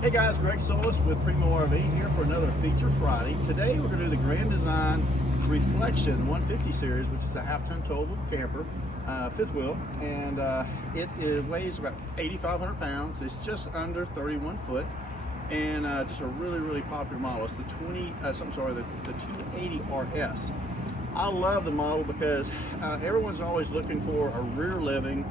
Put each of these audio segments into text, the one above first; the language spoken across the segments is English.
Hey guys, Greg Solis with Primo RV here for another Feature Friday. Today we're going to do the Grand Design Reflection 150 series, which is a half-ton towable camper, fifth wheel, and it weighs about 8,500 pounds. It's just under 31 foot, and just a really popular model. It's the 280 RS. I love the model because everyone's always looking for a rear living,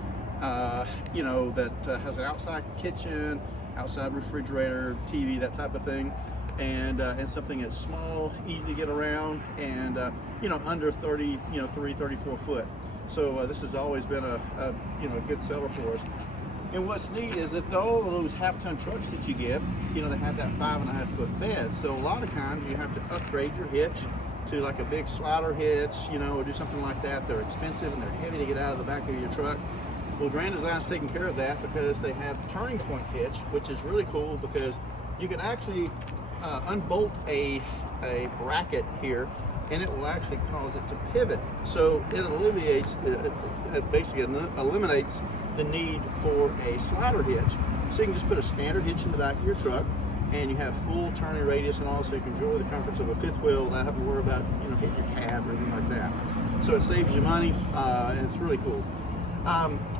you know, that has an outside kitchen, outside refrigerator, TV, that type of thing, and something that's small, easy to get around, and you know, under 34 foot. So this has always been a good seller for us. And what's neat is that all of those half-ton trucks that you get, you know, they have that 5.5 foot bed. So a lot of times you have to upgrade your hitch to like a big slider hitch, you know, or do something like that. They're expensive and they're heavy to get out of the back of your truck. Well, Grand Design's taking care of that because they have turning point hitch, which is really cool because you can actually unbolt a bracket here, and it will actually cause it to pivot. So it alleviates, it basically eliminates the need for a slider hitch. So you can just put a standard hitch in the back of your truck, and you have full turning radius, and also you can enjoy the comforts of a fifth wheel without having to worry about, you know, hitting your cab or anything like that. So it saves you money, and it's really cool.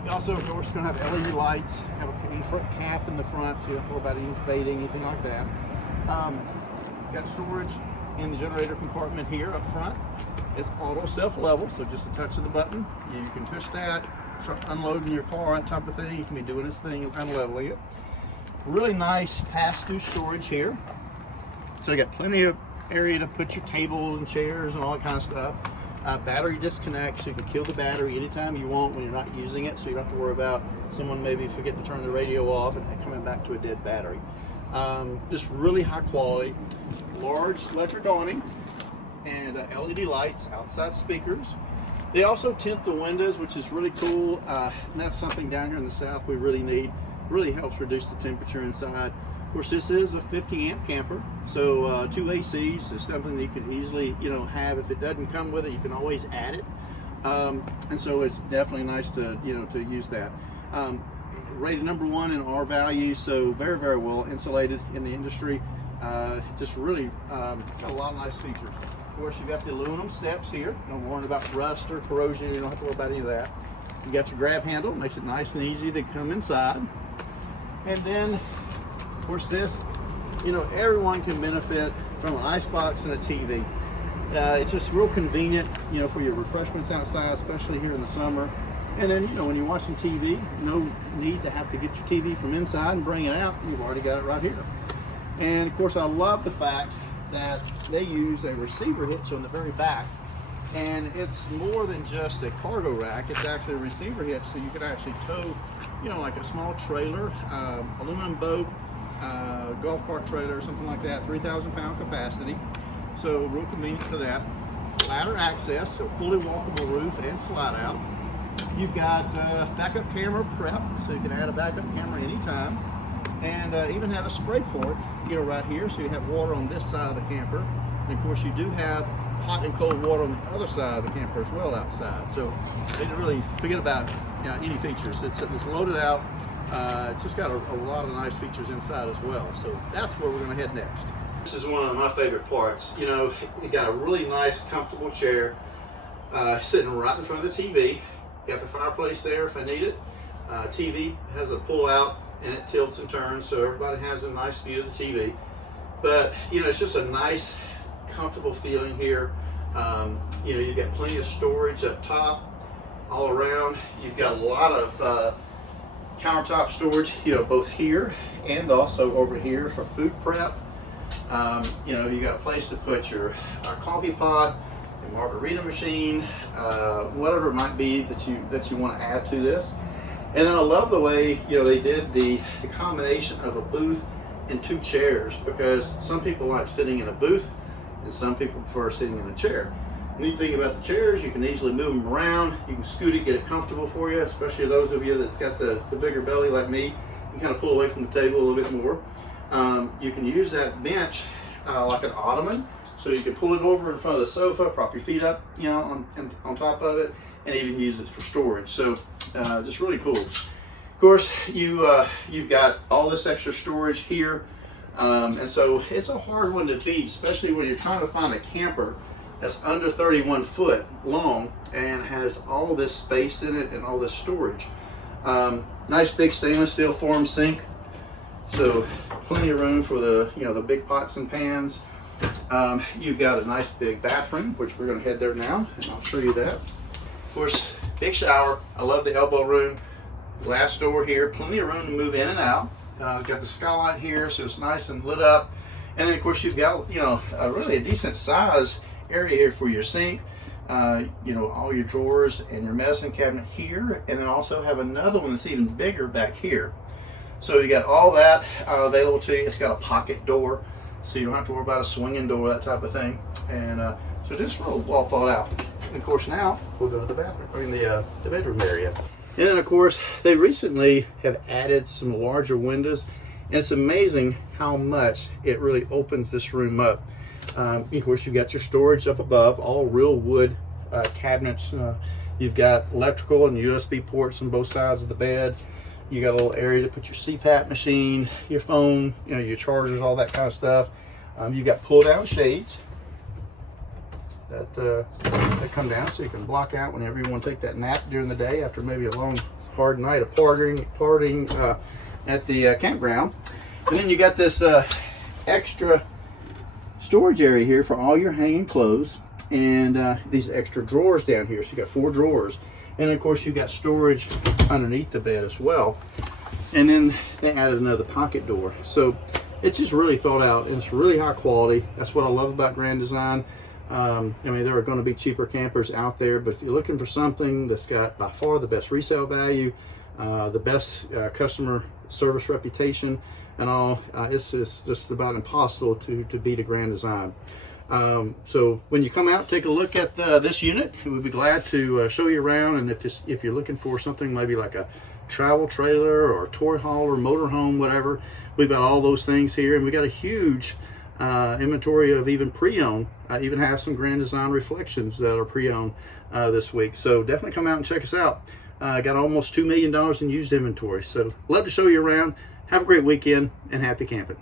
You also, of course, going to have LED lights, have a front cap in the front, so you don't have to worry about any fading, anything like that. Got storage in the generator compartment here up front. It's auto self-level, so just a touch of the button, you can touch that, start unloading your car, that type of thing. You can be doing this thing, unleveling it. Really nice pass-through storage here. So you got plenty of area to put your table and chairs and all that kind of stuff. Battery disconnect, so you can kill the battery anytime you want when you're not using it, so you don't have to worry about someone maybe forgetting to turn the radio off and coming back to a dead battery. Just really high quality, large electric awning, and LED lights, outside speakers. They also tint the windows, which is really cool, and that's something down here in the south we really need. Really helps reduce the temperature inside. Of course, this is a 50 amp camper, so 2 ACs is something that you can easily, you know, have. If it doesn't come with it, you can always add it, and so it's definitely nice to, you know, to use that. Rated #1 in R value, so very well insulated in the industry. Just really got a lot of nice features. Of course, you've got the aluminum steps here. Don't worry about rust or corrosion. You don't have to worry about any of that. You got your grab handle, makes it nice and easy to come inside. And then, of course, this, you know, everyone can benefit from an icebox and a TV. It's just real convenient, you know, for your refreshments outside, especially here in the summer. And then, you know, when you're watching TV, no need to have to get your TV from inside and bring it out. You've already got it right here. And of course, I love the fact that they use a receiver hitch on the very back. And it's more than just a cargo rack. It's actually a receiver hitch, so you can actually tow, you know, like a small trailer, aluminum boat, golf cart trailer, something like that, 3,000 pound capacity. So real convenient for that. Ladder access, so fully walkable roof and slide out. You've got backup camera prep, so you can add a backup camera anytime. And even have a spray port, you know, right here, so you have water on this side of the camper. And of course, you do have hot and cold water on the other side of the camper as well outside. So they didn't really forget about, you know, any features. It's loaded out. It's just got a lot of nice features inside as well. So that's where we're going to head next. This is one of my favorite parts. You know, you got a really nice, comfortable chair sitting right in front of the TV. You got the fireplace there if I need it. TV has a pull out and it tilts and turns, so everybody has a nice view of the TV. But, you know, it's just a nice, comfortable feeling here. You know, you've got plenty of storage up top, all around. You've got a lot of countertop storage, you know, both here and also over here for food prep. You know, you got a place to put your coffee pot, your margarita machine, whatever it might be that you want to add to this. And then I love the way, you know, they did the combination of a booth and 2 chairs, because some people like sitting in a booth and some people prefer sitting in a chair. Neat thing about the chairs, you can easily move them around. You can scoot it, get it comfortable for you, especially those of you that's got the bigger belly like me. You can kind of pull away from the table a little bit more. You can use that bench like an ottoman, so you can pull it over in front of the sofa, prop your feet up, you know, on top of it, and even use it for storage. So just really cool. Of course, you've got all this extra storage here And so it's a hard one to beat, especially when you're trying to find a camper that's under 31 foot long and has all this space in it and all this storage. Nice big stainless steel form sink, so plenty of room for the the big pots and pans. You've got a nice big bathroom, which we're going to head there now, and I'll show you that. Of course, big shower. I love the elbow room. Glass door here, plenty of room to move in and out. Got the skylight here, so it's nice and lit up. And then of course you've got a really a decent size area here for your sink. All your drawers and your medicine cabinet here, and then also have another one that's even bigger back here. So you got all that available to you. It's got a pocket door, so you don't have to worry about a swinging door, that type of thing. And so just real well thought out. And of course now we'll go to the bathroom, I mean the bedroom area. And then of course they recently have added some larger windows, and it's amazing how much it really opens this room up. Of course you've got your storage up above, all real wood cabinets. You've got electrical and USB ports on both sides of the bed. You got a little area to put your CPAP machine, your phone, your chargers, all that kind of stuff. You've got pull down shades that come down so you can block out whenever you want to take that nap during the day after maybe a long hard night of partying at the campground. And then you got this extra storage area here for all your hanging clothes, and these extra drawers down here. So you got 4 drawers, and of course you got storage underneath the bed as well. And then they added another pocket door. So it's just really thought out, and it's really high quality. That's what I love about Grand Design. I mean, there are going to be cheaper campers out there, but if you're looking for something that's got by far the best resale value, the best customer service reputation and all, it's just about impossible to beat a Grand Design. So when you come out, take a look at this unit. We'd be glad to show you around. And if you're looking for something maybe like a travel trailer or a toy hauler, motorhome, whatever, we've got all those things here, and we got a huge inventory of even pre-owned. I even have some Grand Design Reflections that are pre-owned this week. So definitely come out and check us out. Got almost $2 million in used inventory. So love to show you around. Have a great weekend and happy camping.